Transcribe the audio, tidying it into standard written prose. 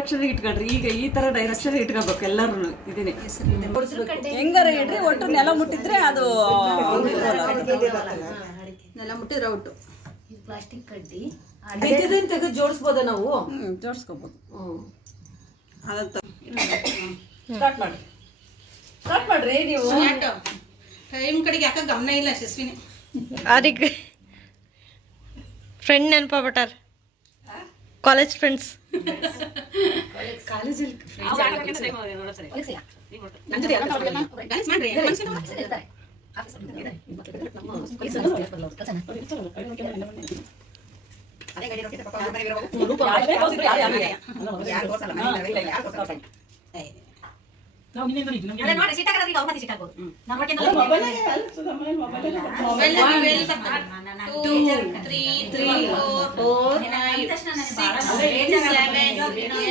Direction ಇಟ್ಕೊಳ್ರಿ. ಈಗ ಈ ತರ ಡೈರೆಕ್ಷನ್ ಇಟ್ಕೋಬೇಕು ಎಲ್ಲರೂ. ಇದೀನಿ ಹೆಂಗಾರ ಇಡ್ರಿ, ಒಟ್ಟು ನೆಲ ಮುಟ್ಟಿದ್ರೆ ಅದು ನೆಲ ಮುಟ್ಟಿದ್ರೆ ಔಟು. ಪ್ಲಾಸ್ಟಿಕ್ ಕಡ್ಡಿ ತೆಗೆದು ಜೋಡಿಸ್ಬೋದ ನಾವು? ಜೋಡಿಸ್ಕೋಬಹುದು. ಸ್ಟಾರ್ಟ್ ಮಾಡ್ರಿ ನೀವು. ಟೈಮ್ ಕಡೆಗೆ ಯಾಕೆ ಗಮನ ಇಲ್ಲ ಯಶಸ್ವಿನಿ. ಅದಕ್ಕೆ ಫ್ರೆಂಡ್ ನೆನಪಾಗ್ಬಿಟ್ಟಾರ, ಕಾಲೇಜ್ ಫ್ರೆಂಡ್ಸ್. Two, 3, 4, 5, 6, 7, 8